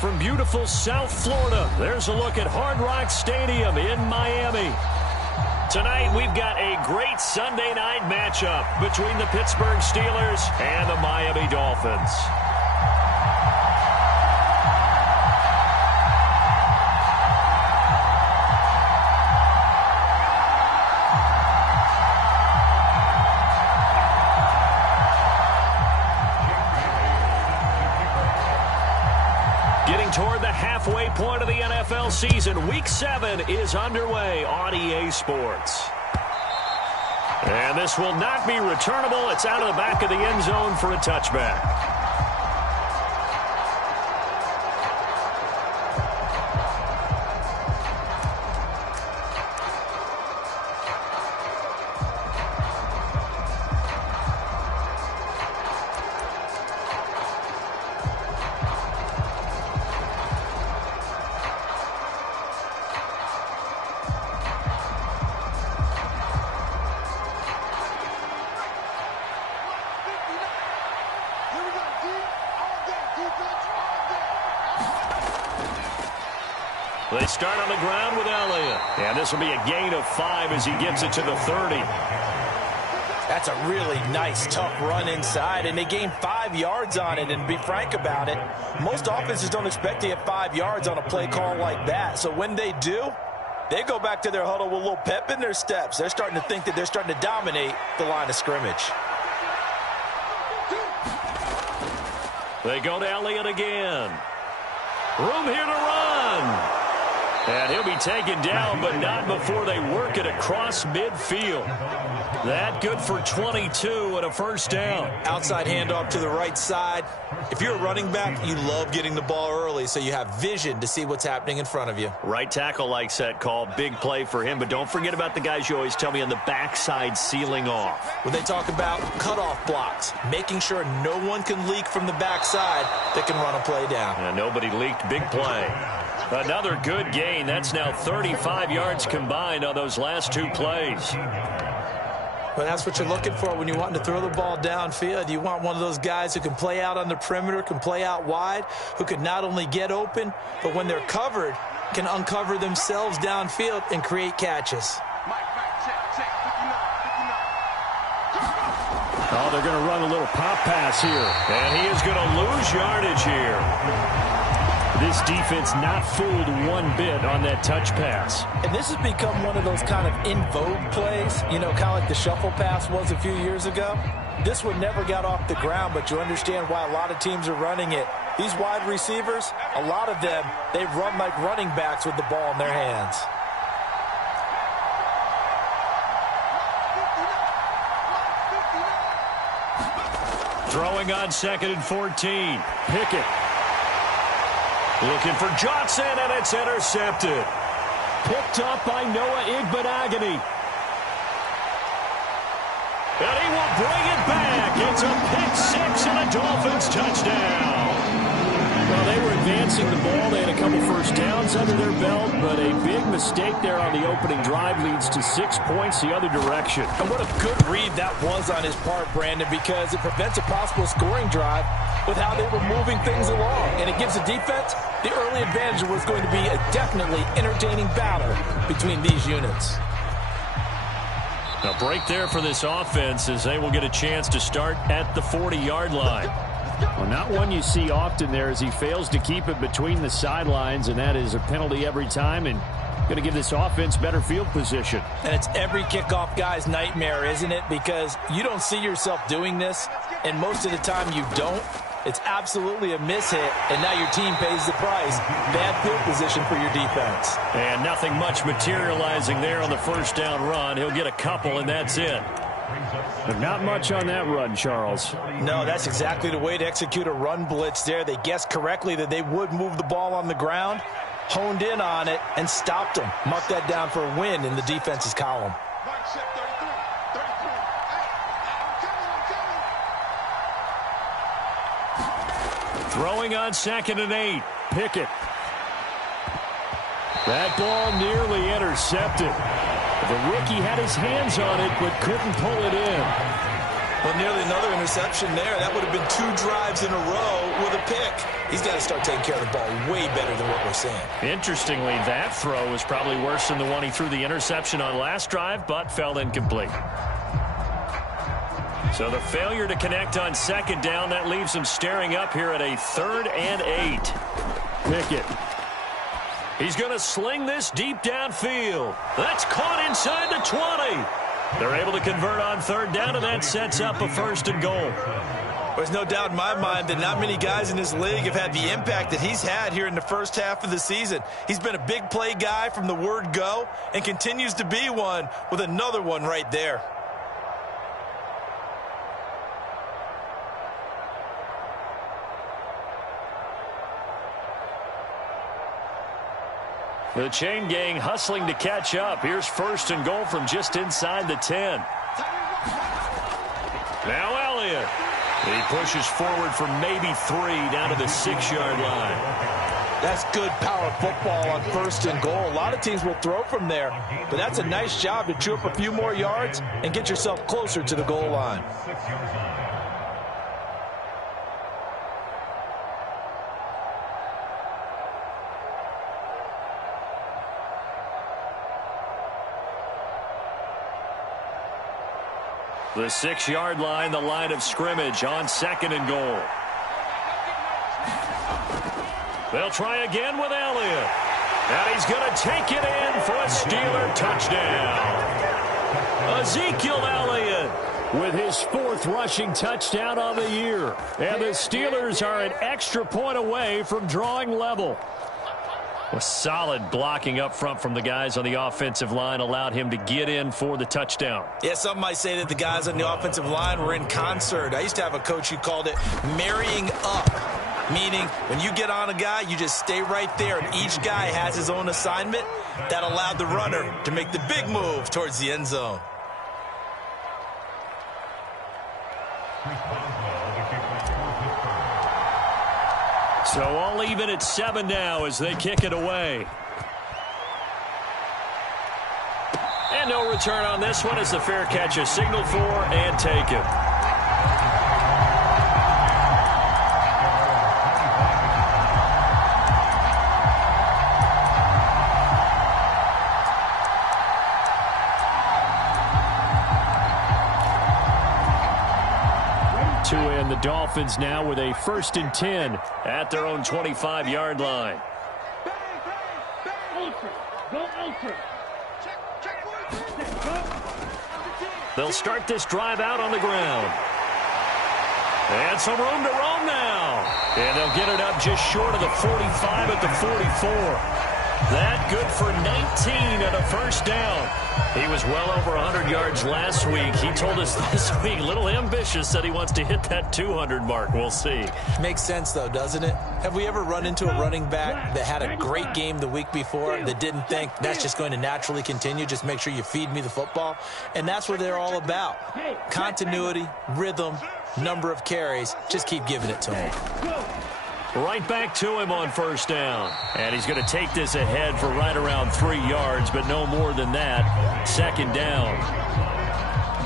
from beautiful South Florida. There's a look at Hard Rock Stadium in Miami. Tonight, we've got a great Sunday night matchup between the Pittsburgh Steelers and the Miami Dolphins. Toward the halfway point of the NFL season, Week 7 is underway on EA Sports. And this will not be returnable. It's out of the back of the end zone for a touchback. They start on the ground with Elliott. And this will be a gain of 5 as he gets it to the 30. That's a really nice, tough run inside, and they gain 5 yards on it. And to be frank about it, most offenses don't expect to get 5 yards on a play call like that. So when they do, they go back to their huddle with a little pep in their steps. They're starting to think that they're starting to dominate the line of scrimmage. They go to Elliott again. Room here to run. And he'll be taken down, but not before they work it across midfield. That good for 22 and a first down. Outside handoff to the right side. If you're a running back, you love getting the ball early so you have vision to see what's happening in front of you. Right tackle likes that call. Big play for him, but don't forget about the guys you always tell me on the backside sealing off. When they talk about cutoff blocks, making sure no one can leak from the backside that can run a play down. And nobody leaked. Big play. Another good gain. That's now 35 yards combined on those last 2 plays. Well, that's what you're looking for when you want to throw the ball downfield. You want one of those guys who can play out on the perimeter, can play out wide, who can not only get open, but when they're covered, can uncover themselves downfield and create catches. Oh, they're going to run a little pop pass here. And he is going to lose yardage here. This defense not fooled one bit on that touch pass. And this has become one of those kind of in vogue plays, you know, kind of like the shuffle pass was a few years ago. This one never got off the ground, but you understand why a lot of teams are running it. These wide receivers, a lot of them, they run like running backs with the ball in their hands. Throwing on 2nd and 14. Pickett. Looking for Johnson, and it's intercepted. Picked up by Noah Igbenogany. And he will bring it back. It's a pick 6 and a Dolphins touchdown. Well, they were advancing the ball. They had a couple first downs under their belt, but a big mistake there on the opening drive leads to 6 points the other direction. And what a good read that was on his part, Brandon, because it prevents a possible scoring drive with how they were moving things along. And it gives the defense the early advantage. Was going to be a definitely entertaining battle between these units. A break there for this offense as they will get a chance to start at the 40-yard line. Well, not one you see often there as he fails to keep it between the sidelines, and that is a penalty every time and going to give this offense better field position. And it's every kickoff guy's nightmare, isn't it? Because you don't see yourself doing this, and most of the time you don't. It's absolutely a mishit, and now your team pays the price. Bad field position for your defense. And nothing much materializing there on the first down run. He'll get a couple, and that's it. But not much on that run, Charles. No, that's exactly the way to execute a run blitz there. They guessed correctly that they would move the ball on the ground, honed in on it, and stopped them. Mark that down for a win in the defense's column. Throwing on 2nd and 8. Pickett. That ball nearly intercepted. The rookie had his hands on it, but couldn't pull it in. Well, nearly another interception there. That would have been 2 drives in a row with a pick. He's got to start taking care of the ball way better than what we're seeing. Interestingly, that throw was probably worse than the one he threw the interception on last drive, but fell incomplete. So the failure to connect on second down, that leaves him staring up here at a 3rd and 8. Pickett. He's going to sling this deep downfield. That's caught inside the 20. They're able to convert on 3rd down, and that sets up a 1st and goal. There's no doubt in my mind that not many guys in this league have had the impact that he's had here in the first half of the season. He's been a big play guy from the word go and continues to be one with another one right there. The chain gang hustling to catch up. Here's 1st and goal from just inside the 10. Now Elliott. He pushes forward for maybe 3 down to the 6-yard line. That's good power football on 1st and goal. A lot of teams will throw from there, but that's a nice job to chew up a few more yards and get yourself closer to the goal line. The 6-yard line, the line of scrimmage on 2nd and goal. They'll try again with Elliott. And he's going to take it in for a Steeler touchdown. Ezekiel Elliott with his 4th rushing touchdown on the year. And the Steelers are an extra point away from drawing level. A solid blocking up front from the guys on the offensive line allowed him to get in for the touchdown. Yeah, some might say that the guys on the offensive line were in concert. I used to have a coach who called it marrying up, meaning when you get on a guy, you just stay right there, and each guy has his own assignment. That allowed the runner to make the big move towards the end zone. So all even at 7 now as they kick it away. And no return on this one as the fair catch is signaled for and taken. The Dolphins now with a 1st and 10 at their own 25-yard line. They'll start this drive out on the ground. And some room to roam now. And they'll get it up just short of the 45 at the 44. That good for 19 and a 1st down. He was well over 100 yards last week. He told us this week, a little ambitious, that he wants to hit that 200 mark. We'll see. Makes sense, though, doesn't it? Have we ever run into a running back that had a great game the week before that didn't think that's just going to naturally continue? Just make sure you feed me the football. And that's what they're all about. Continuity, rhythm, number of carries. Just keep giving it to him. Right back to him on 1st down. And he's going to take this ahead for right around 3 yards, but no more than that. 2nd down.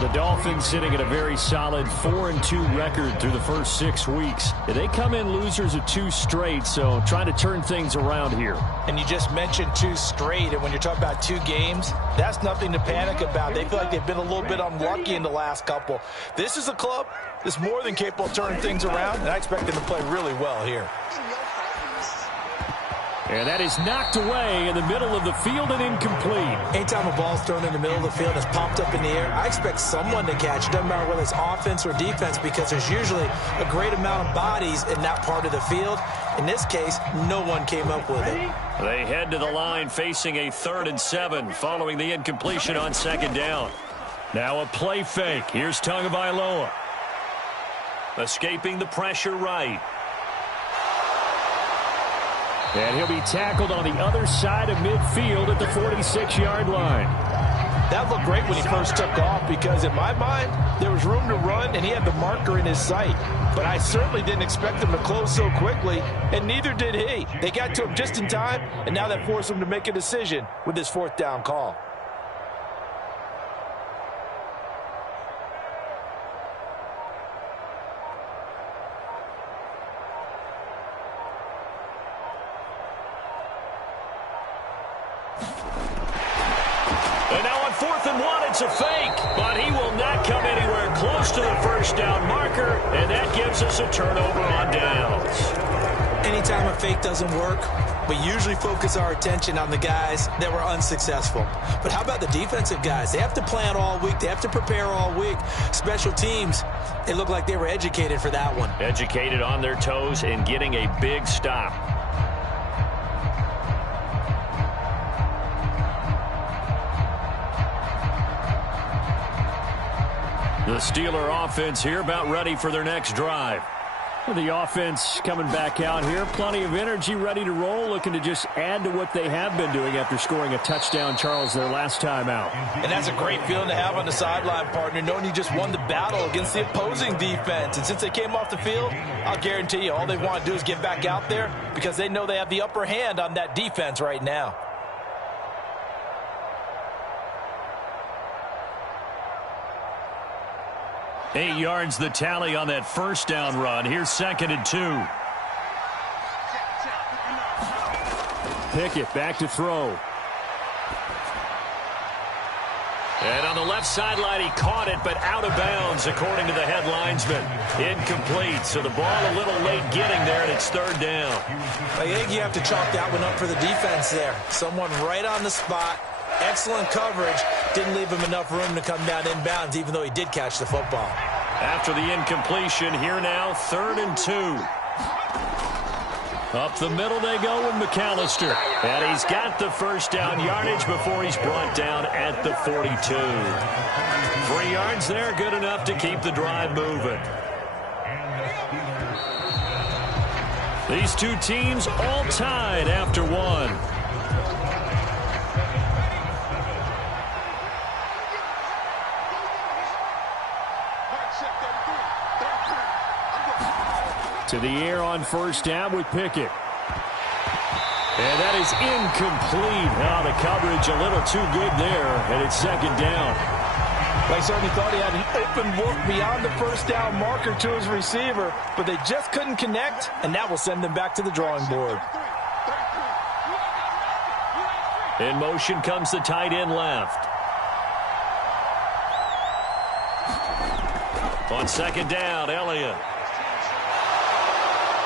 The Dolphins sitting at a very solid 4-2 record through the first 6 weeks. They come in losers of 2 straight, so trying to turn things around here. And you just mentioned 2 straight, and when you're talking about 2 games, that's nothing to panic about. They feel like they've been a little bit unlucky in the last couple. This is a club that's more than capable of turning things around, and I expect them to play really well here. And that is knocked away in the middle of the field and incomplete. Anytime a ball's thrown in the middle of the field that's popped up in the air, I expect someone to catch it. Doesn't matter whether it's offense or defense, because there's usually a great amount of bodies in that part of the field. In this case, no one came up with it. They head to the line facing a 3rd and 7 following the incompletion on 2nd down. Now a play fake. Here's Tagovailoa. Escaping the pressure right. And he'll be tackled on the other side of midfield at the 46-yard line. That looked great when he first took off, because in my mind, there was room to run and he had the marker in his sight. But I certainly didn't expect him to close so quickly, and neither did he. They got to him just in time, and now that forced him to make a decision with this 4th down call. It's a fake, but he will not come anywhere close to the first down marker, and that gives us a turnover on downs. Anytime a fake doesn't work, we usually focus our attention on the guys that were unsuccessful. But how about the defensive guys? They have to plan all week. They have to prepare all week. Special teams, it looked like they were educated for that one. Educated on their toes and getting a big stop. The Steeler offense here about ready for their next drive. The offense coming back out here. Plenty of energy, ready to roll, looking to just add to what they have been doing after scoring a touchdown, Charles, their last time out. And that's a great feeling to have on the sideline, partner, knowing you just won the battle against the opposing defense. And since they came off the field, I'll guarantee you all they want to do is get back out there because they know they have the upper hand on that defense right now. Eight yards the tally on that first down run. Here's 2nd and 2. Pickett back to throw. And on the left sideline, he caught it, but out of bounds, according to the head linesman. Incomplete, so the ball a little late getting there, and it's 3rd down. I think you have to chalk that one up for the defense there. Someone right on the spot. Excellent coverage. Didn't leave him enough room to come down inbounds, even though he did catch the football. After the incompletion, here now, 3rd and 2. Up the middle they go with McAllister. And he's got the first down yardage before he's brought down at the 42. 3 yards there, good enough to keep the drive moving. These two teams all tied after one. To the air on first down with Pickett. And that is incomplete. Now the coverage a little too good there, and it's 2nd down. They certainly thought he had an open look beyond the first down marker to his receiver, but they just couldn't connect, and that will send them back to the drawing board. In motion comes the tight end left. On 2nd down, Elliott.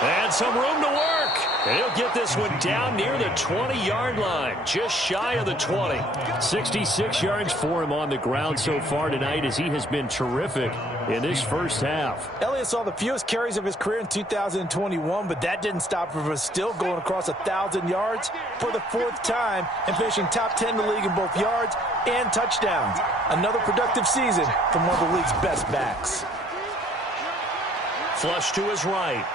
And some room to work. And he'll get this one down near the 20-yard line, just shy of the 20. 66 yards for him on the ground so far tonight as he has been terrific in this first half. Elliott saw the fewest carries of his career in 2021, but that didn't stop him from still going across 1,000 yards for the 4th time and finishing top 10 in the league in both yards and touchdowns. Another productive season from one of the league's best backs. Flush to his right.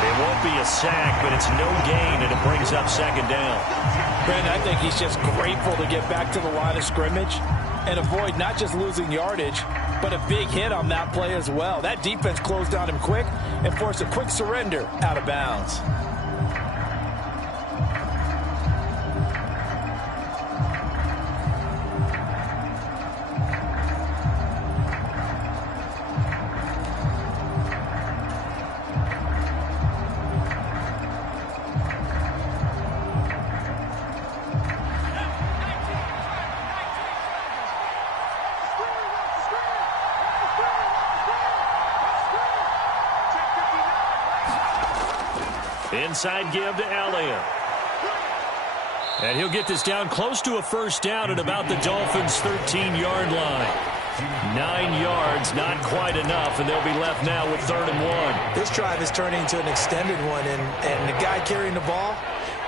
It won't be a sack, but it's no gain, and it brings up 2nd down. Brandon, I think he's just grateful to get back to the line of scrimmage and avoid not just losing yardage, but a big hit on that play as well. That defense closed on him quick and forced a quick surrender out of bounds. Inside give to Elliott. And he'll get this down close to a first down at about the Dolphins' 13-yard line. 9 yards, not quite enough, and they'll be left now with 3rd and 1. This drive is turning into an extended one, and the guy carrying the ball,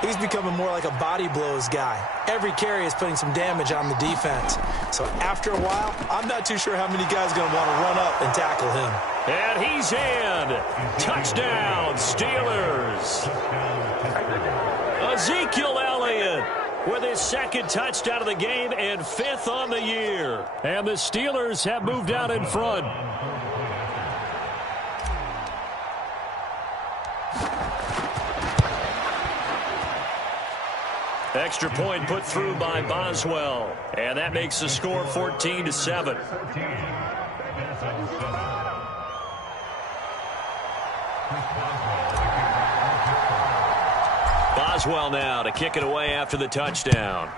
he's becoming more like a body blows guy. Every carry is putting some damage on the defense. So after a while, I'm not too sure how many guys are going to want to run up and tackle him. And he's in. Touchdown, Steelers. Ezekiel Elliott with his 2nd touchdown of the game and 5th on the year. And the Steelers have moved out in front. Extra point put through by Boswell. And that makes the score 14-7. Boswell now to kick it away after the touchdown.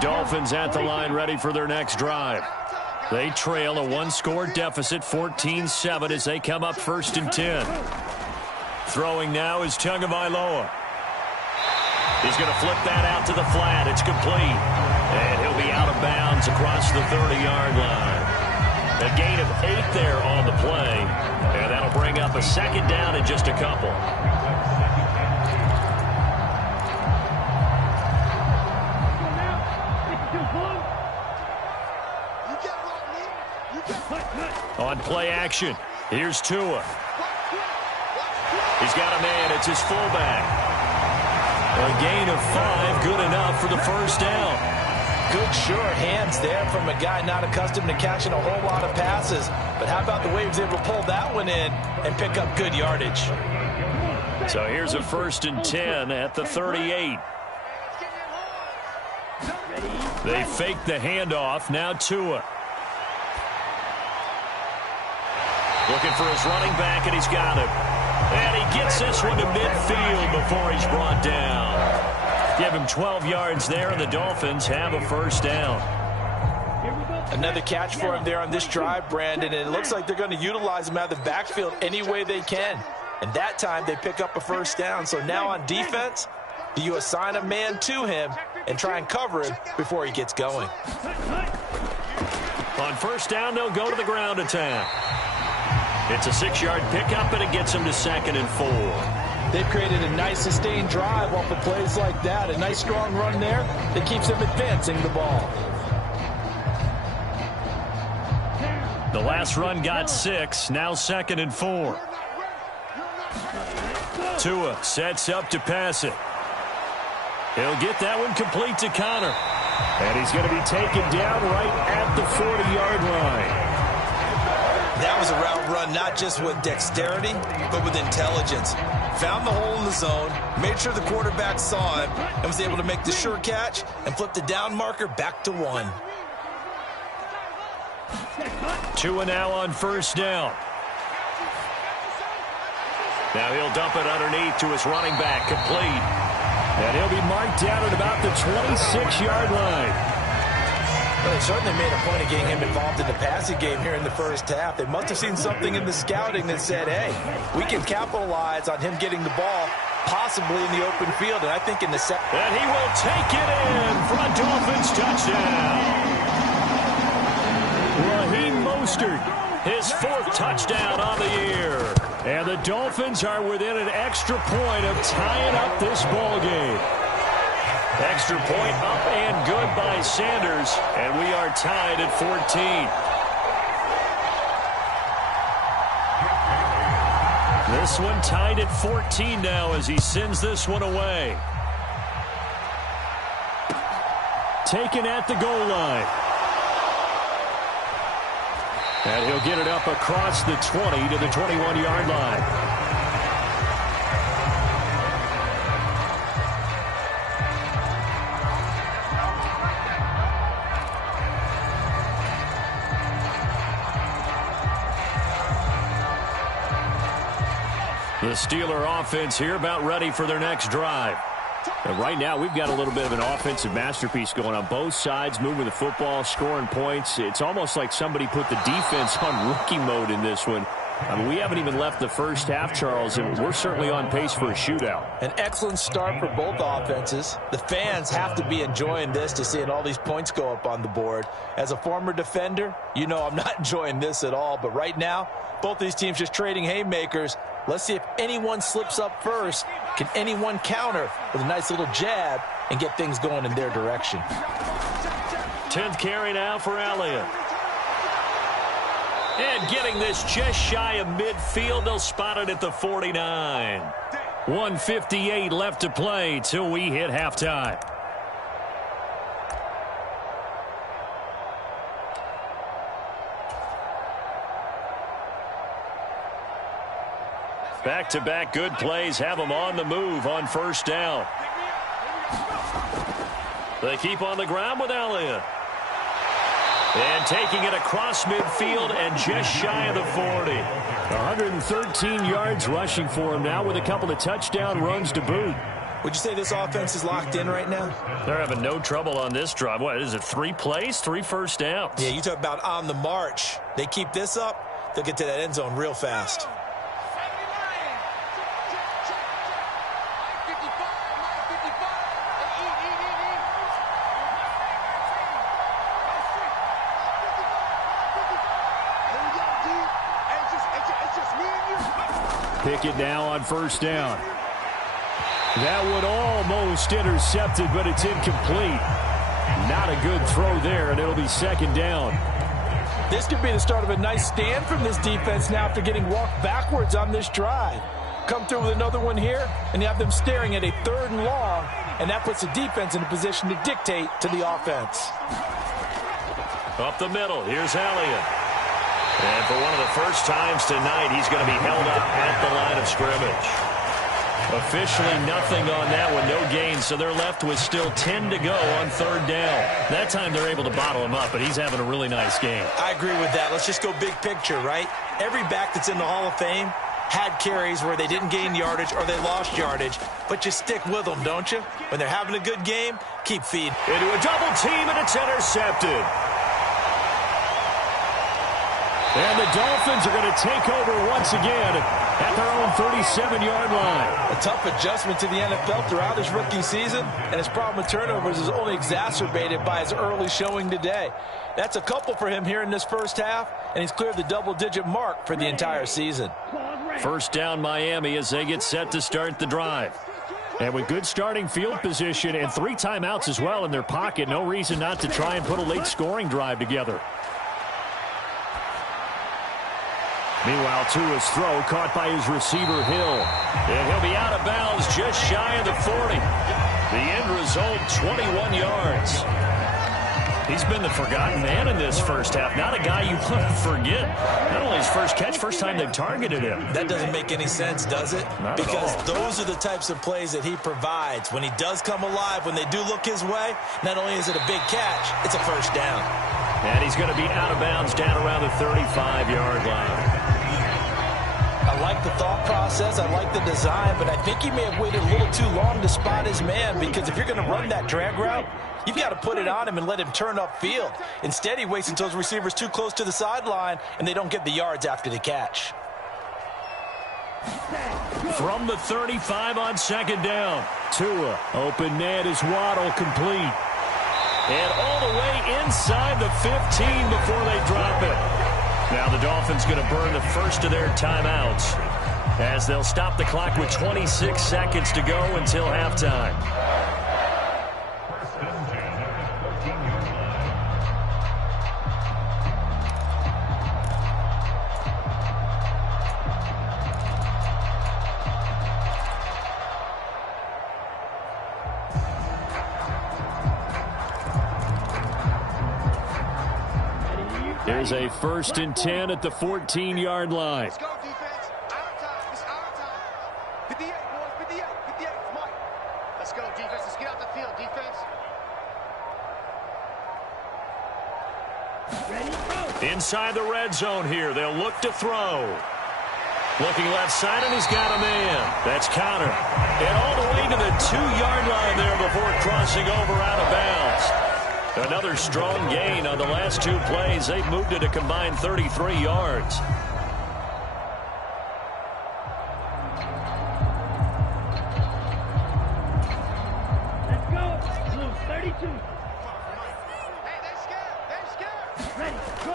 Dolphins at the line ready for their next drive. They trail a one-score deficit, 14-7, as they come up 1st and 10. Throwing now is Tagovailoa. He's going to flip that out to the flat. It's complete. And he'll be out of bounds across the 30-yard line. A gain of 8 there on the play. And that'll bring up a 2nd down in just a couple. On play action, here's Tua. He's got a man. It's his fullback. A gain of 5, good enough for the 1st down. Good sure hands there from a guy not accustomed to catching a whole lot of passes. But how about the way he was able to pull that one in and pick up good yardage? So here's a 1st and 10 at the 38. They fake the handoff. Now Tua. Looking for his running back, and he's got him. And he gets this one to midfield before he's brought down. Give him 12 yards there, and the Dolphins have a 1st down. Another catch for him there on this drive, Brandon, and it looks like they're going to utilize him out of the backfield any way they can. And that time they pick up a 1st down. So now on defense, do you assign a man to him and try and cover him before he gets going? On 1st down, they'll go to the ground attack. It's a 6-yard pickup, and it gets him to 2nd and 4. They've created a nice sustained drive off of plays like that. A nice strong run there that keeps them advancing the ball. The last run got 6, now 2nd and 4. Tua sets up to pass it. He'll get that one complete to Connor. And he's going to be taken down right at the 40-yard line. That was a route run not just with dexterity, but with intelligence. Found the hole in the zone, made sure the quarterback saw it, and was able to make the sure catch and flip the down marker back to 1. Tua now on 1st down. Now he'll dump it underneath to his running back, complete. And he'll be marked down at about the 26-yard line. Well, they certainly made a point of getting him involved in the passing game here in the 1st half. They must have seen something in the scouting that said, hey, we can capitalize on him getting the ball possibly in the open field. And I think in the second. And he will take it in for a Dolphins touchdown. Raheem Mostert, his 4th touchdown on the year. And the Dolphins are within an extra point of tying up this ball game. Extra point up and good by Sanders, and we are tied at 14. This one tied at 14 now as he sends this one away. Taken at the goal line. And he'll get it up across the 20 to the 21-yard line. The Steeler offense here about ready for their next drive. And right now, we've got a little bit of an offensive masterpiece going on both sides, moving the football, scoring points. It's almost like somebody put the defense on rookie mode in this one. I mean, we haven't even left the 1st half, Charles, and we're certainly on pace for a shootout. An excellent start for both offenses. The fans have to be enjoying this to seeing all these points go up on the board. As a former defender, you know I'm not enjoying this at all. But right now, both these teams just trading haymakers. Let's see if anyone slips up first. Can anyone counter with a nice little jab and get things going in their direction? 10th carry now for Elliott. And getting this just shy of midfield, they'll spot it at the 49. 1:58 left to play till we hit halftime. Back-to-back good plays have them on the move on 1st down. They keep on the ground with Elliott. And taking it across midfield and just shy of the 40. 113 yards rushing for him now with a couple of touchdown runs to boot. Would you say this offense is locked in right now? They're having no trouble on this drive. What is it, 3 plays, 3 first downs? Yeah, you talk about on the march. They keep this up, they'll get to that end zone real fast. Pick it now on first down. That one almost intercepted, but it's incomplete. Not a good throw there, and it'll be second down. This could be the start of a nice stand from this defense now after getting walked backwards on this drive. Come through with another one here, and you have them staring at a 3rd and long, and that puts the defense in a position to dictate to the offense. Up the middle, here's Elliott. And for one of the first times tonight, he's going to be held up at the line of scrimmage. Officially nothing on that one, no gain, so they're left with still 10 to go on 3rd down. That time they're able to bottle him up, but he's having a really nice game. I agree with that. Let's just go big picture, right? Every back that's in the Hall of Fame had carries where they didn't gain yardage or they lost yardage, but you stick with them, don't you? When they're having a good game, keep feeding. Into a double team, and it's intercepted. And the Dolphins are going to take over once again at their own 37-yard line. A tough adjustment to the NFL throughout his rookie season, and his problem with turnovers is only exacerbated by his early showing today. That's a couple for him here in this first half, and he's cleared the double-digit mark for the entire season. First down Miami as they get set to start the drive. And with good starting field position and 3 timeouts as well in their pocket, no reason not to try and put a late scoring drive together. Meanwhile, Tua's throw caught by his receiver, Hill. And he'll be out of bounds just shy of the 40. The end result, 21 yards. He's been the forgotten man in this first half. Not a guy you want to forget. Not only his first catch, first time they've targeted him. That doesn't make any sense, does it? Not because at all. Those are the types of plays that he provides. When he does come alive, when they do look his way, not only is it a big catch, it's a first down. And he's going to be out of bounds down around the 35-yard line. I like the thought process, I like the design, but I think he may have waited a little too long to spot his man, because if you're going to run that drag route, you've got to put it on him and let him turn upfield. Instead, he waits until his receiver's too close to the sideline, and they don't get the yards after the catch. From the 35 on second down, Tua, open man is Waddle, complete. And all the way inside the 15 before they drop it. Now the Dolphins going to burn the first of their timeouts as they'll stop the clock with 26 seconds to go until halftime. There's a 1st and 10 at the 14-yard line. Let's go, defense. Our time. It's our time. 58, boys. 58. 58. It's Mike. Let's go, defense. Let's get out the field, defense. Ready? Inside the red zone here. They'll look to throw. Looking left side, and he's got a man. That's Connor. And all the way to the 2-yard line there before crossing over out of bounds. Another strong gain on the last 2 plays. They've moved it a combined 33 yards. Let's go. Blue 32. Hey, they're scared. They're scared. Ready, go.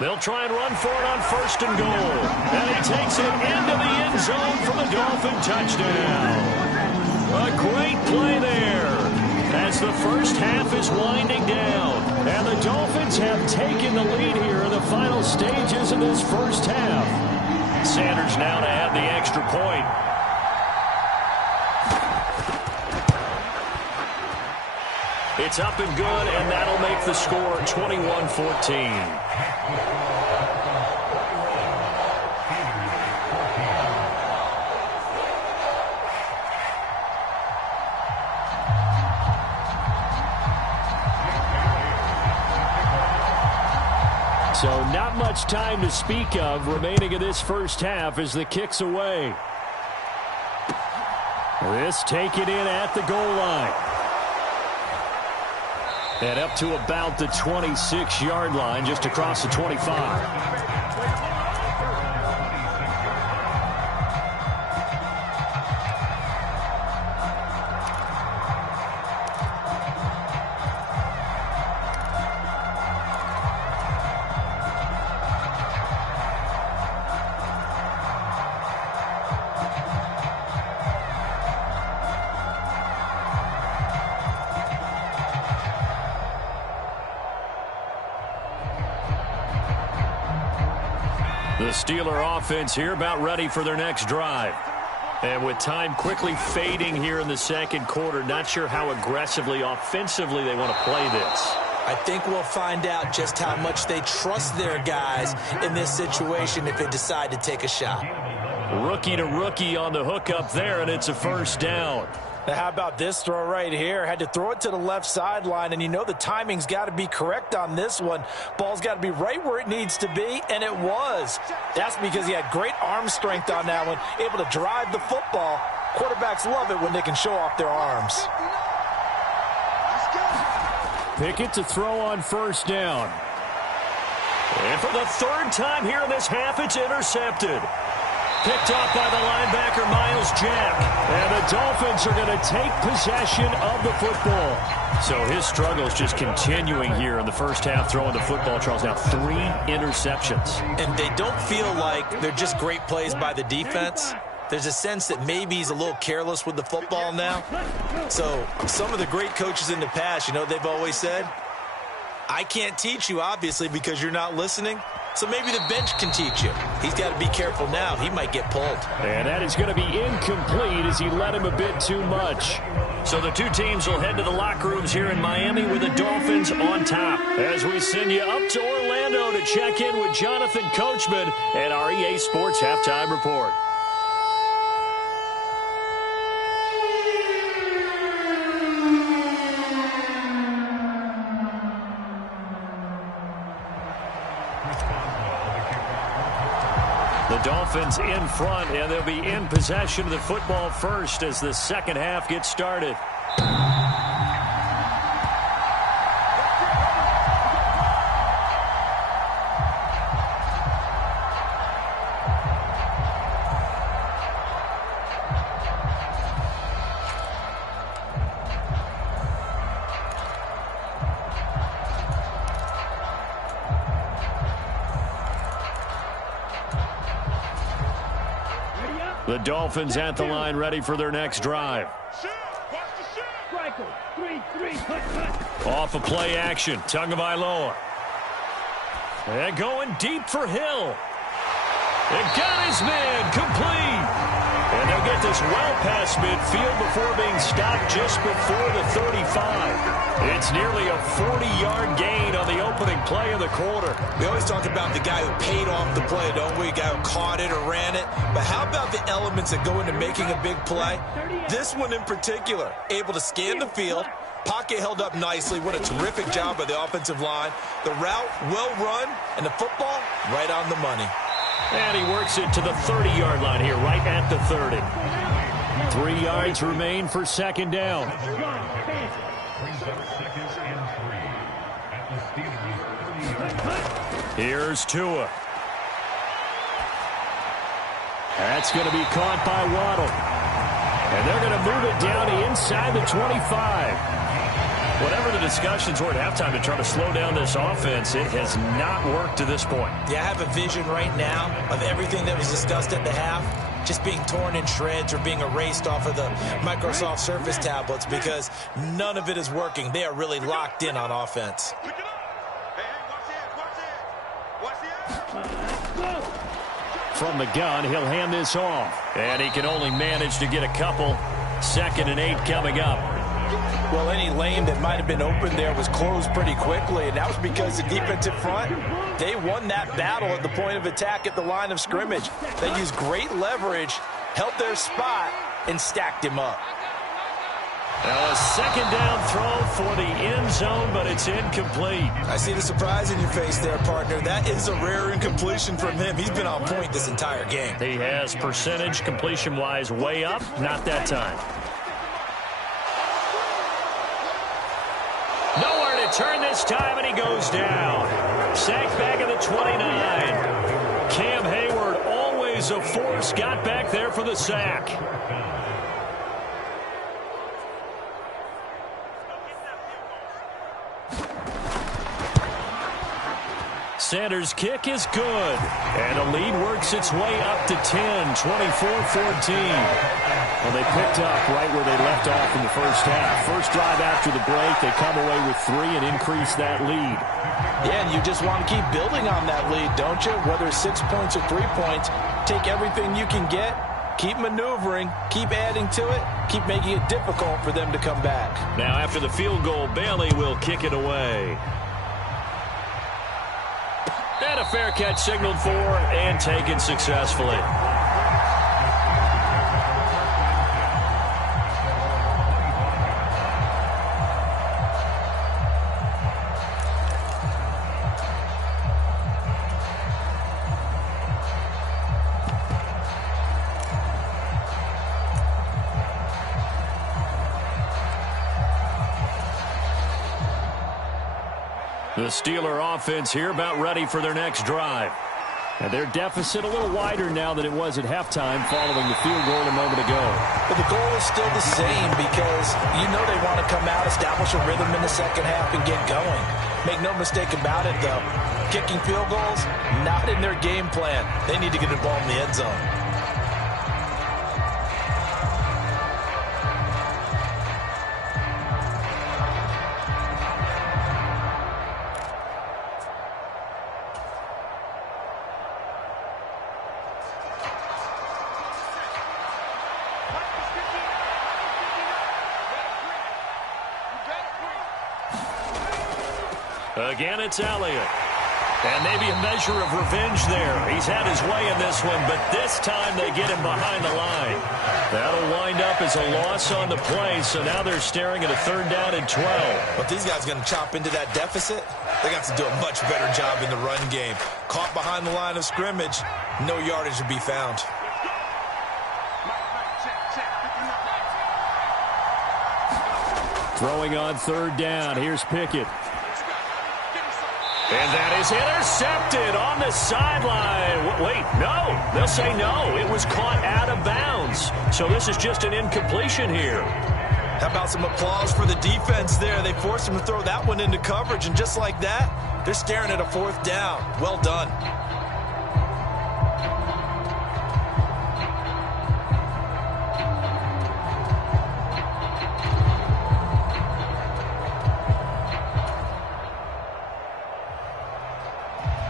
They'll try and run for it on 1st and goal. And he takes it into the end zone for the Dolphin touchdown. A great play there. As the first half is winding down, and the Dolphins have taken the lead here in the final stages of this first half. Sanders now to add the extra point. It's up and good, and that'll make the score 21-14. So not much time to speak of remaining in this first half as the kick's away. This taken in at the goal line. And up to about the 26-yard line, just across the 25. The Steeler offense here about ready for their next drive. And with time quickly fading here in the second quarter, not sure how aggressively, offensively they want to play this. I think we'll find out just how much they trust their guys in this situation if they decide to take a shot. Rookie to rookie on the hook up there, and it's a first down. Now, how about this throw right here? Had to throw it to the left sideline, and you know the timing's got to be correct on this one. Ball's got to be right where it needs to be, and it was. That's because he had great arm strength on that one, able to drive the football. Quarterbacks love it when they can show off their arms. Pickett to throw on first down. And for the third time here in this half, it's intercepted. Picked off by the linebacker, Miles Jack. And the Dolphins are going to take possession of the football. So his struggles just continuing here in the first half, throwing the football. Charles, now 3 interceptions. And they don't feel like they're just great plays by the defense. There's a sense that maybe he's a little careless with the football now. So some of the great coaches in the past, you know, they've always said, I can't teach you, obviously, because you're not listening. So maybe the bench can teach you. He's got to be careful now. He might get pulled. And that is going to be incomplete as he led him a bit too much. So the two teams will head to the locker rooms here in Miami with the Dolphins on top. As we send you up to Orlando to check in with Jonathan Coachman and our EA Sports Halftime Report. The Dolphins in front, and they'll be in possession of the football first as the second half gets started. The Dolphins at the line, ready for their next drive. Off a play action, Tagovailoa. And going deep for Hill. It got his man, complete. And they'll get this well past midfield before being stopped just before the 35. It's nearly a 40-yard gain on the opening play of the quarter. We always talk about the guy who paid off the play, don't we? The guy who caught it or ran it. But how about the elements that go into making a big play? This one in particular, able to scan the field, pocket held up nicely. What a terrific job by the offensive line. The route, well run, and the football, right on the money. And he works it to the 30-yard line here, right at the 30. 3 yards remain for second down. Here's Tua. That's going to be caught by Waddle. And they're going to move it down to inside the 25. Whatever the discussions were at halftime to try to slow down this offense, it has not worked to this point. Yeah, I have a vision right now of everything that was discussed at the half just being torn in shreds or being erased off of the Microsoft Surface tablets because none of it is working. They are really locked in on offense. From the gun, he'll hand this off. And he can only manage to get a couple. 2nd and 8 coming up. Well, any lane that might have been open there was closed pretty quickly, and that was because the defensive front, they won that battle at the point of attack at the line of scrimmage. They used great leverage, held their spot, and stacked him up. Now a second down throw for the end zone, but it's incomplete. I see the surprise in your face there, partner. That is a rare incompletion from him. He's been on point this entire game. He has percentage completion-wise way up, not that time. Nowhere to turn this time, and he goes down. Sacked back at the 29. Cam Hayward, always a force, got back there for the sack. Sanders' kick is good. And the lead works its way up to 10, 24-14. Well, they picked up right where they left off in the first half. First drive after the break, they come away with 3 and increase that lead. Yeah, and you just want to keep building on that lead, don't you? Whether it's 6 points or 3 points, take everything you can get, keep maneuvering, keep adding to it, keep making it difficult for them to come back. Now after the field goal, Bailey will kick it away. And a fair catch signaled for and taken successfully. The Steeler offense here about ready for their next drive. And their deficit a little wider now than it was at halftime following the field goal a moment ago. But the goal is still the same because you know they want to come out, establish a rhythm in the second half, and get going. Make no mistake about it, though. Kicking field goals, not in their game plan. They need to get the ball in the end zone. Again, it's Elliott. And maybe a measure of revenge there. He's had his way in this one, but this time they get him behind the line. That'll wind up as a loss on the play, so now they're staring at a 3rd down and 12. But these guys going to chop into that deficit? They got to do a much better job in the run game. Caught behind the line of scrimmage, no yardage to be found. Throwing on 3rd down. Here's Pickett. And that is intercepted on the sideline. Wait, no. They'll say no. It was caught out of bounds. So this is just an incompletion here. How about some applause for the defense there? They forced him to throw that one into coverage, and just like that, they're staring at a 4th down. Well done.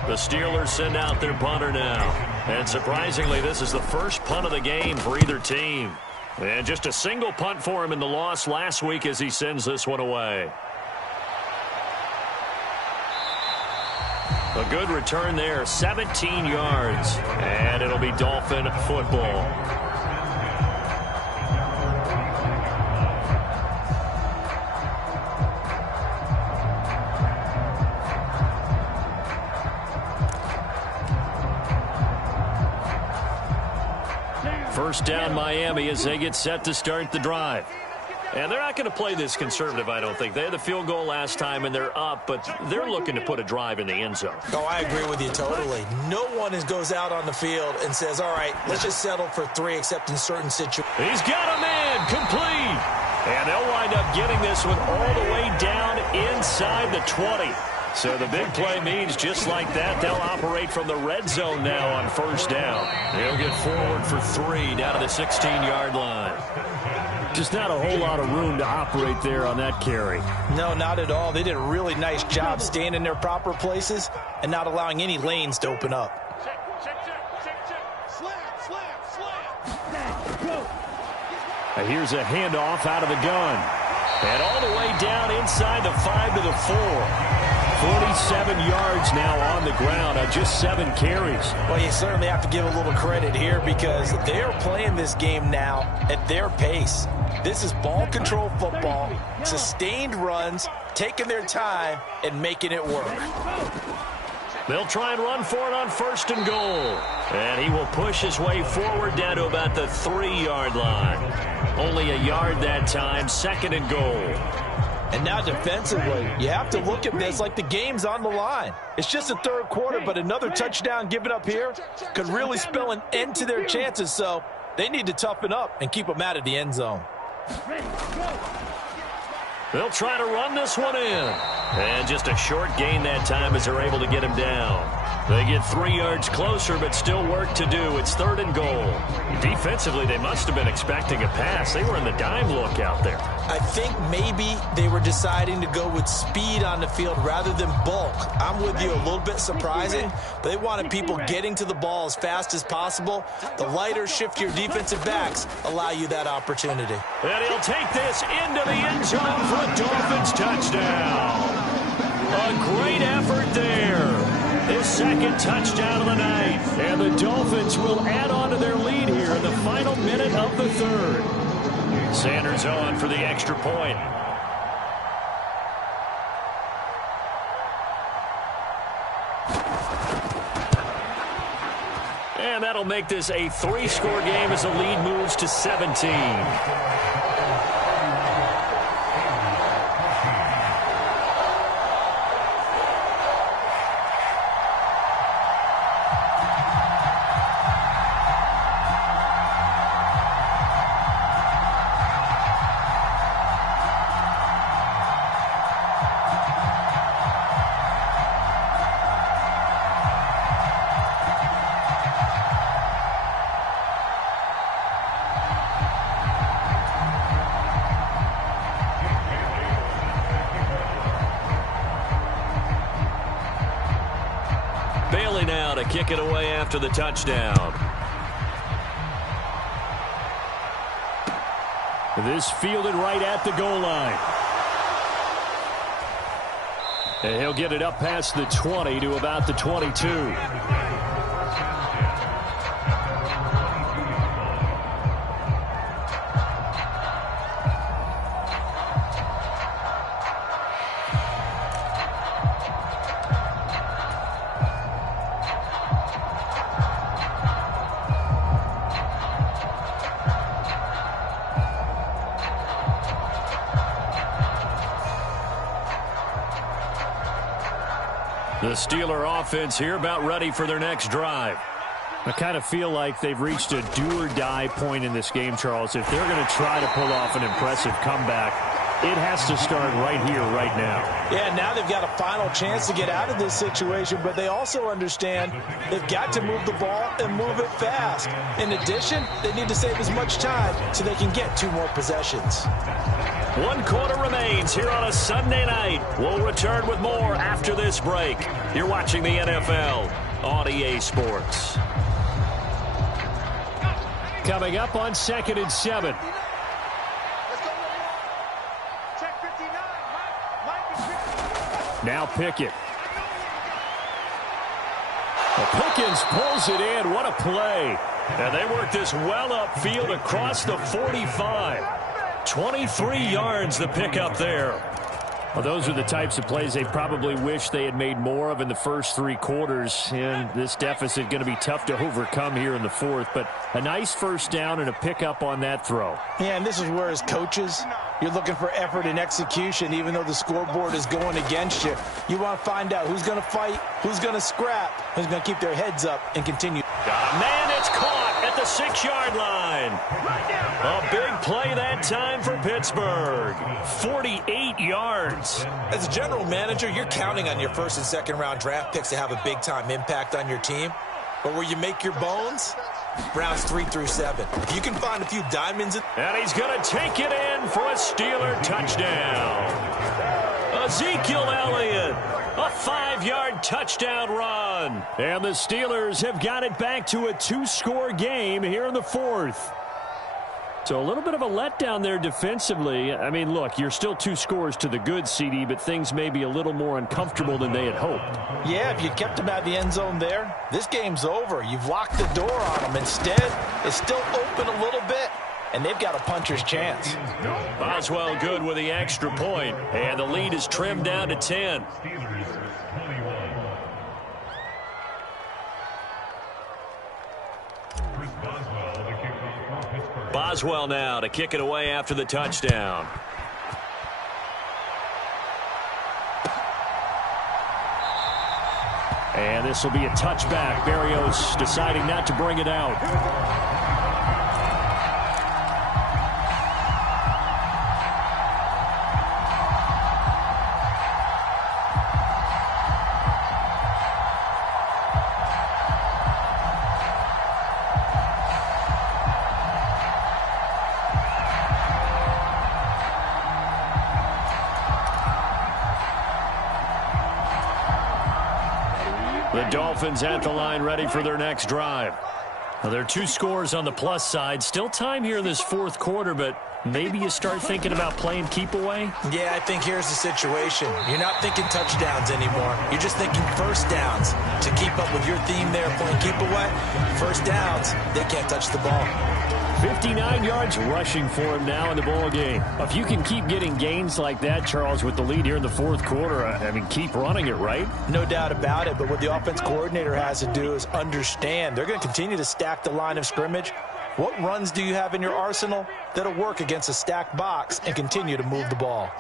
The Steelers send out their punter now. And surprisingly, this is the first punt of the game for either team. And just a single punt for him in the loss last week as he sends this one away. A good return there, 17 yards. And it'll be Dolphin football. First down Miami as they get set to start the drive. And they're not going to play this conservative, I don't think. They had the field goal last time, and they're up, but they're looking to put a drive in the end zone. Oh, I agree with you totally. No one goes out on the field and says, all right, let's just settle for 3 except in certain situations. He's got a man complete. And they'll wind up getting this one all the way down inside the 20. So the big play means just like that, they'll operate from the red zone now on 1st down. They'll get forward for 3 down to the 16-yard line. Just not a whole lot of room to operate there on that carry. No, not at all. They did a really nice job staying in their proper places and not allowing any lanes to open up. Here's a handoff out of the gun. And all the way down inside the 5 to the 4. 47 yards now on the ground on just 7 carries. Well, you certainly have to give a little credit here because they are playing this game now at their pace. This is ball control football, sustained runs, taking their time, and making it work. They'll try and run for it on 1st and goal. And he will push his way forward down to about the 3-yard line. Only a yard that time, 2nd and goal. And now defensively, you have to look at this like the game's on the line. It's just the 3rd quarter, but another touchdown given up here could really spell an end to their chances. So they need to toughen up and keep them out of the end zone. They'll try to run this one in. And just a short gain that time as they're able to get him down. They get 3 yards closer, but still work to do. It's 3rd and goal. Defensively, they must have been expecting a pass. They were in the dime look out there. I think maybe they were deciding to go with speed on the field rather than bulk. I'm with you, a little bit surprising. But they wanted people getting to the ball as fast as possible. The lighter, shiftier defensive backs allow you that opportunity. And he'll take this into the end zone for a Dolphins touchdown. A great effort there. His 2nd touchdown of the night. And the Dolphins will add on to their lead here in the final minute of the 3rd. Sanders on for the extra point. And that'll make this a 3-score game as the lead moves to 17. Now to kick it away after the touchdown. This fielded right at the goal line. And he'll get it up past the 20 to about the 22. The Steeler offense here about ready for their next drive. I kind of feel like they've reached a do-or-die point in this game, Charles. If they're going to try to pull off an impressive comeback, it has to start right here, right now. Yeah, now they've got a final chance to get out of this situation, but they also understand they've got to move the ball and move it fast. In addition, they need to save as much time so they can get 2 more possessions. 1 quarter remains here on a Sunday night. We'll return with more after this break. You're watching the NFL on EA Sports. Coming up on 2nd and 7. Now Pickett. Pickens pulls it in. What a play. And they work this well upfield across the 45. 23 yards the pickup there. Well, those are the types of plays they probably wish they had made more of in the first 3 quarters. And this deficit going to be tough to overcome here in the 4th. But a nice first down and a pickup on that throw. Yeah, and this is where as coaches, you're looking for effort and execution. Even though the scoreboard is going against you, you want to find out who's going to fight, who's going to scrap, who's going to keep their heads up and continue. Got a man, it's caught at the 6-yard line. A big play that time for Pittsburgh. 48 yards. As a general manager, you're counting on your 1st and 2nd round draft picks to have a big-time impact on your team. But where you make your bones, rounds 3 through 7. If you can find a few diamonds. And he's going to take it in for a Steeler touchdown. Ezekiel Elliott. A 5-yard touchdown run. And the Steelers have got it back to a 2-score game here in the 4th. So a little bit of a letdown there defensively. I mean, look, you're still 2 scores to the good, CD, but things may be a little more uncomfortable than they had hoped. Yeah, if you kept them out of the end zone there, this game's over. You've locked the door on them. Instead, it's still open a little bit, and they've got a puncher's chance. Boswell good with the extra point, and the lead is trimmed down to 10. Boswell now to kick it away after the touchdown. And this will be a touchback. Berrios deciding not to bring it out. The Dolphins at the line ready for their next drive. Now, there are 2 scores on the plus side. Still time here in this 4th quarter, but maybe you start thinking about playing keep away? Yeah, I think here's the situation. You're not thinking touchdowns anymore. You're just thinking first downs. To keep up with your theme there, playing keep away, first downs, they can't touch the ball. 59 yards rushing for him now in the ball game. If you can keep getting gains like that, Charles, with the lead here in the 4th quarter, I mean, keep running it, right? No doubt about it, but what the offense coordinator has to do is understand they're going to continue to stack the line of scrimmage. What runs do you have in your arsenal that'll work against a stacked box and continue to move the ball?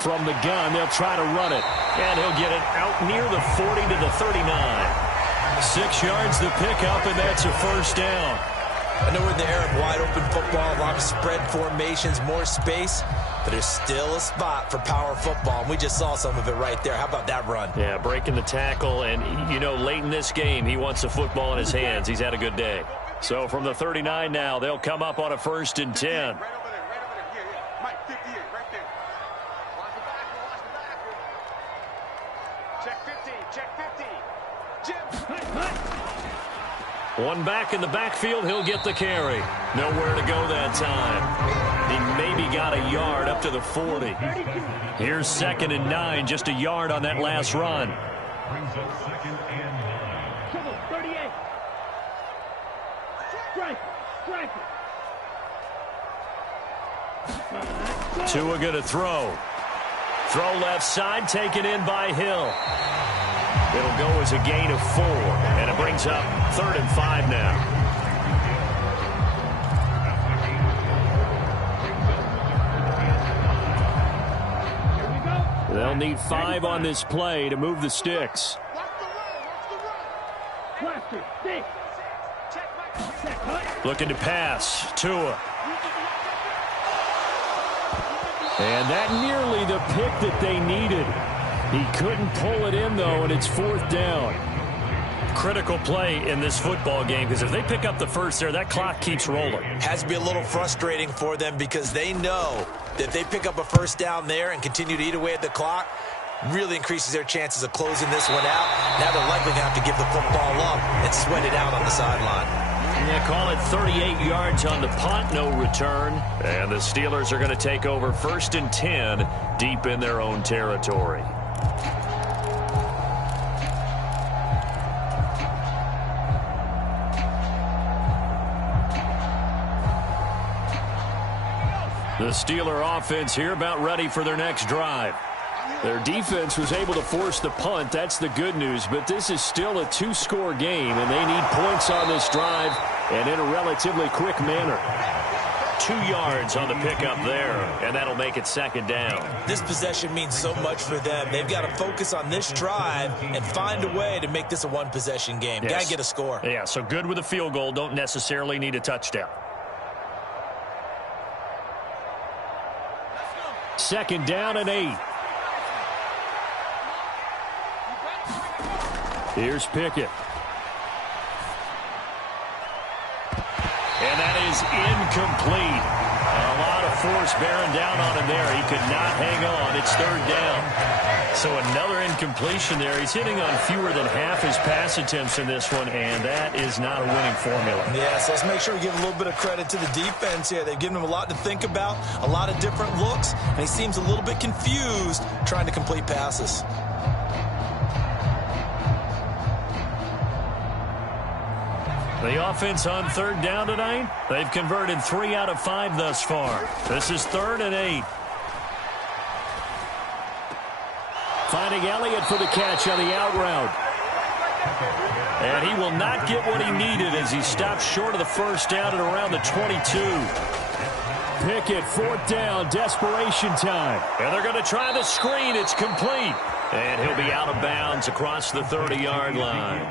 From the gun, they'll try to run it, and he'll get it out near the 40 to the 39. 6 yards the pickup, and that's a first down. I know we're in the era of wide-open football, a lot of spread formations, more space, but there's still a spot for power football, and we just saw some of it right there. How about that run? Yeah, breaking the tackle, and, you know, late in this game, he wants the football in his hands. He's had a good day. So from the 39 now, they'll come up on a 1st and 10. One back in the backfield, he'll get the carry. Nowhere to go that time. He maybe got a yard up to the 40. Here's 2nd and 9, just a yard on that last run. Brings up 2nd and 9. Trouble, 38. Strike. Tua going to throw. Throw left side, taken in by Hill. It'll go as a gain of 4, and it brings up 3rd and 5 now. They'll need 5 on this play to move the sticks. Looking to pass. Tua. And that nearly the pick that they needed. He couldn't pull it in, though, and it's 4th down. Critical play in this football game, because if they pick up the first there, that clock keeps rolling. Has to be a little frustrating for them because they know that if they pick up a first down there and continue to eat away at the clock, really increases their chances of closing this one out. Now they're likely going to have to give the football up and sweat it out on the sideline. Yeah, call it 38 yards on the punt, no return. And the Steelers are going to take over 1st and 10 deep in their own territory. The Steeler offense here about ready for their next drive. Their defense was able to force the punt. That's the good news. But this is still a 2-score game, and they need points on this drive and in a relatively quick manner. 2 yards on the pickup there, and that'll make it 2nd down. This possession means so much for them. They've got to focus on this drive and find a way to make this a 1-possession game. Yes. Got to get a score. Yeah, so good with a field goal. Don't necessarily need a touchdown. 2nd down and 8. Here's Pickett. And that is incomplete. A lot of force bearing down on him there. He could not hang on. It's third down. So another incompletion there. He's hitting on fewer than half his pass attempts in this one, and that is not a winning formula. Yeah, so let's make sure we give a little bit of credit to the defense here. They've given him a lot to think about, a lot of different looks, and he seems a little bit confused trying to complete passes. The offense on third down tonight, they've converted 3 out of 5 thus far. This is 3rd and 8. Finding Elliott for the catch on the out route. And he will not get what he needed as he stops short of the first down at around the 22. Pickett, 4th down, desperation time. And they're going to try the screen. It's complete. And he'll be out of bounds across the 30-yard line.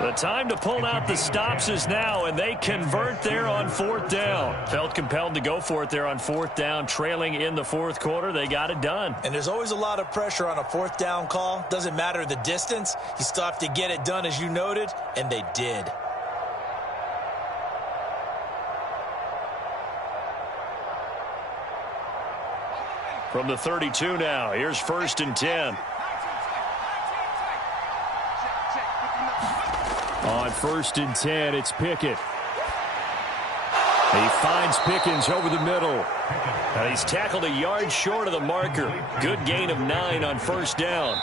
The time to pull out the stops is now, and they convert there on 4th down. Felt compelled to go for it there on 4th down, trailing in the 4th quarter. They got it done. And there's always a lot of pressure on a 4th down call. Doesn't matter the distance. You still have to get it done, as you noted, and they did. From the 32 now, here's 1st and 10. On 1st and 10, it's Pickett. He finds Pickens over the middle. And he's tackled a yard short of the marker. Good gain of 9 on 1st down.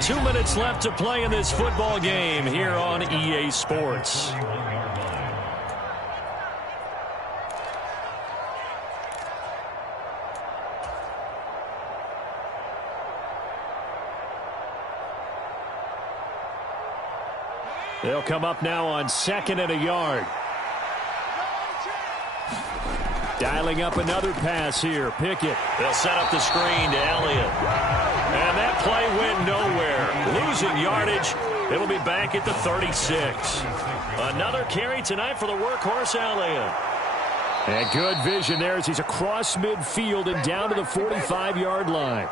2 minutes left to play in this football game here on EA Sports. They'll come up now on 2nd and a yard. Dialing up another pass here. Pickett. They'll set up the screen to Elliott. And that play went nowhere. Losing yardage. It'll be back at the 36. Another carry tonight for the workhorse Elliott. And good vision there as he's across midfield and down to the 45-yard line.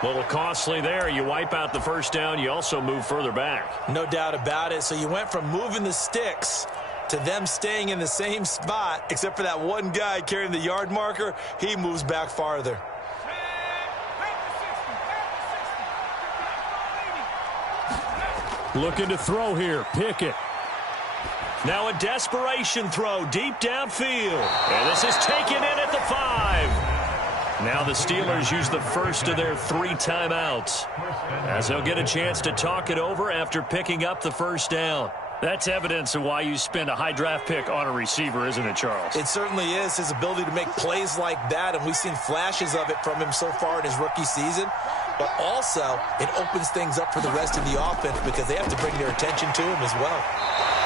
A little costly there. You wipe out the first down. You also move further back. No doubt about it. So you went from moving the sticks to them staying in the same spot, except for that one guy carrying the yard marker. He moves back farther. Looking to throw here. Pickett. Now a desperation throw deep downfield. And this is taken in at the 5. Now the Steelers use the first of their 3 timeouts as they'll get a chance to talk it over after picking up the first down. That's evidence of why you spend a high draft pick on a receiver, isn't it, Charles? It certainly is. His ability to make plays like that, and we've seen flashes of it from him so far in his rookie season. But also, it opens things up for the rest of the offense because they have to bring their attention to him as well.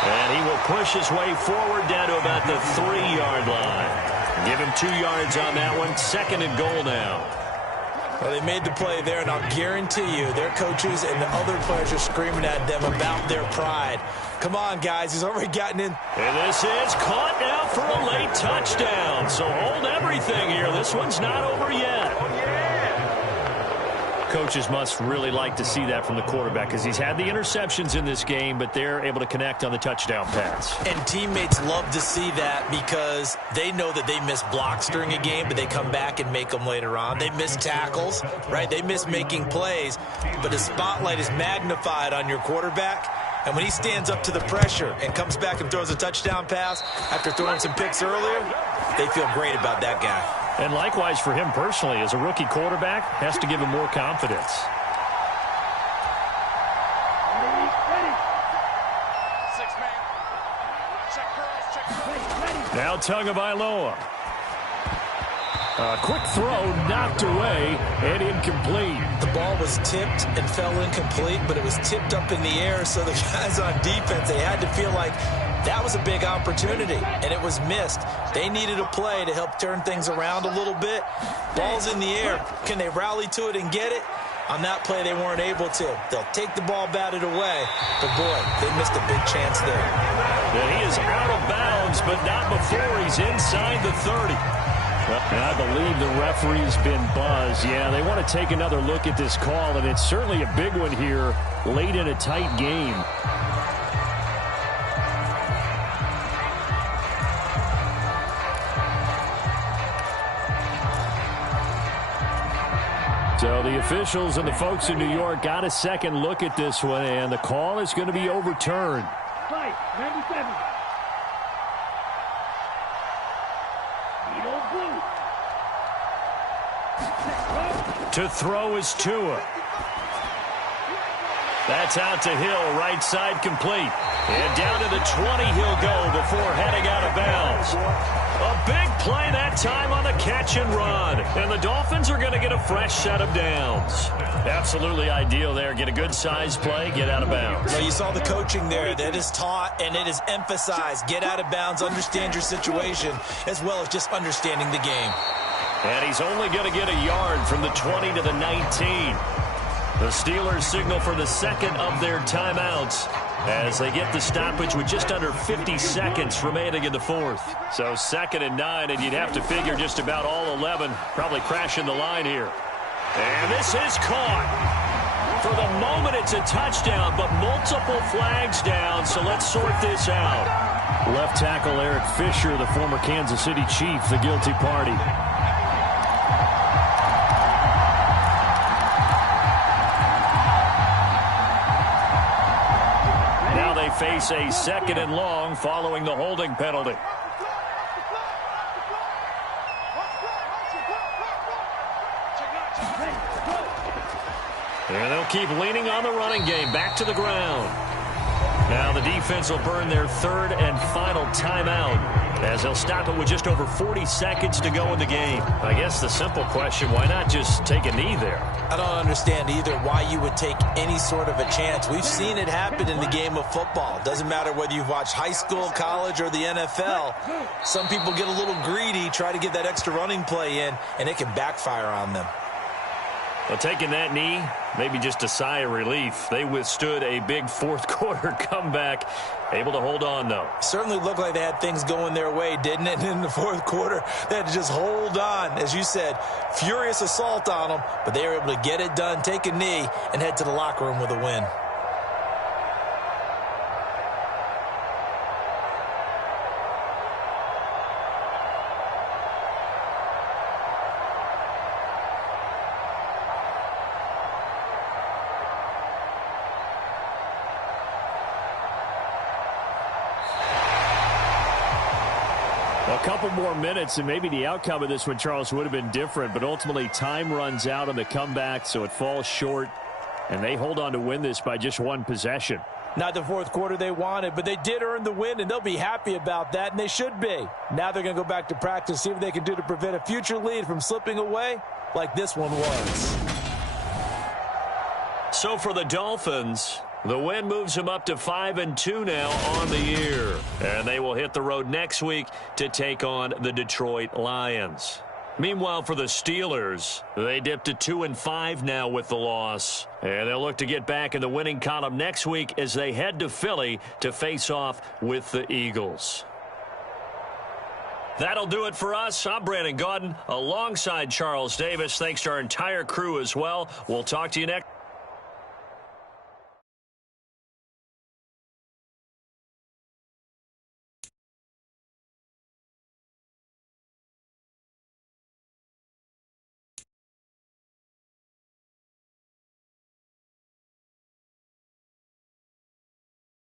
And he will push his way forward down to about the 3-yard line. Give him 2 yards on that one. 2nd and goal now. Well, they made the play there, and I'll guarantee you their coaches and the other players are screaming at them about their pride. Come on, guys. He's already gotten in. And this is caught now for a late touchdown. So hold everything here. This one's not over yet. Coaches must really like to see that from the quarterback because he's had the interceptions in this game, but they're able to connect on the touchdown pass. And teammates love to see that because they know that they miss blocks during a game, but they come back and make them later on. They miss tackles, right? They miss making plays, but the spotlight is magnified on your quarterback. And when he stands up to the pressure and comes back and throws a touchdown pass after throwing some picks earlier, they feel great about that guy. And likewise for him personally, as a rookie quarterback, has to give him more confidence. Now Tagovailoa. A quick throw knocked away and incomplete. The ball was tipped and fell incomplete, but it was tipped up in the air, so the guys on defense, they had to feel like that was a big opportunity, and it was missed. They needed a play to help turn things around a little bit. Ball's in the air. Can they rally to it and get it? On that play, they weren't able to. They'll take the ball batted away, but boy, they missed a big chance there. And he is out of bounds, but not before he's inside the 30. And I believe the referee's been buzzed. Yeah, they want to take another look at this call, and it's certainly a big one here late in a tight game. So the officials and the folks in New York got a second look at this one, and the call is going to be overturned. Fight, 97. To throw is Tua. That's out to Hill, right side complete. And down to the 20 he'll go before heading out of bounds. A big play that time on the catch and run. And the Dolphins are going to get a fresh set of downs. Absolutely ideal there. Get a good size play, get out of bounds. Well, you saw the coaching there. That is taught and it is emphasized. Get out of bounds, understand your situation, as well as just understanding the game. And he's only going to get a yard from the 20 to the 19. The Steelers signal for the second of their timeouts as they get the stoppage with just under 50 seconds remaining in the fourth. So 2nd and 9, and you'd have to figure just about all 11 probably crashing the line here. And this is caught. For the moment, it's a touchdown, but multiple flags down, so let's sort this out. Left tackle Eric Fisher, the former Kansas City Chief, the guilty party. Face a 2nd and long following the holding penalty. And they'll keep leaning on the running game. Back to the ground. Now the defense will burn their 3rd and final timeout as they'll stop it with just over 40 seconds to go in the game. I guess the simple question, why not just take a knee there? I don't understand either why you would take any sort of a chance. We've seen it happen in the game of football. It doesn't matter whether you've watched high school, college, or the NFL. Some people get a little greedy, try to get that extra running play in, and it can backfire on them. Well, taking that knee, maybe just a sigh of relief. They withstood a big fourth-quarter comeback. Able to hold on, though. Certainly looked like they had things going their way, didn't it? In the fourth quarter, they had to just hold on. As you said, furious assault on them, but they were able to get it done, take a knee, and head to the locker room with a win. A couple more minutes, and maybe the outcome of this one, Charles, would have been different. But ultimately, time runs out on the comeback, so it falls short. And they hold on to win this by just one possession. Not the fourth quarter they wanted, but they did earn the win, and they'll be happy about that, and they should be. Now they're going to go back to practice, see what they can do to prevent a future lead from slipping away like this one was. So for the Dolphins, the win moves them up to 5-2 now on the year. And they will hit the road next week to take on the Detroit Lions. Meanwhile, for the Steelers, they dipped to 2-5 now with the loss. And they'll look to get back in the winning column next week as they head to Philly to face off with the Eagles. That'll do it for us. I'm Brandon Gaudin alongside Charles Davis. Thanks to our entire crew as well. We'll talk to you next.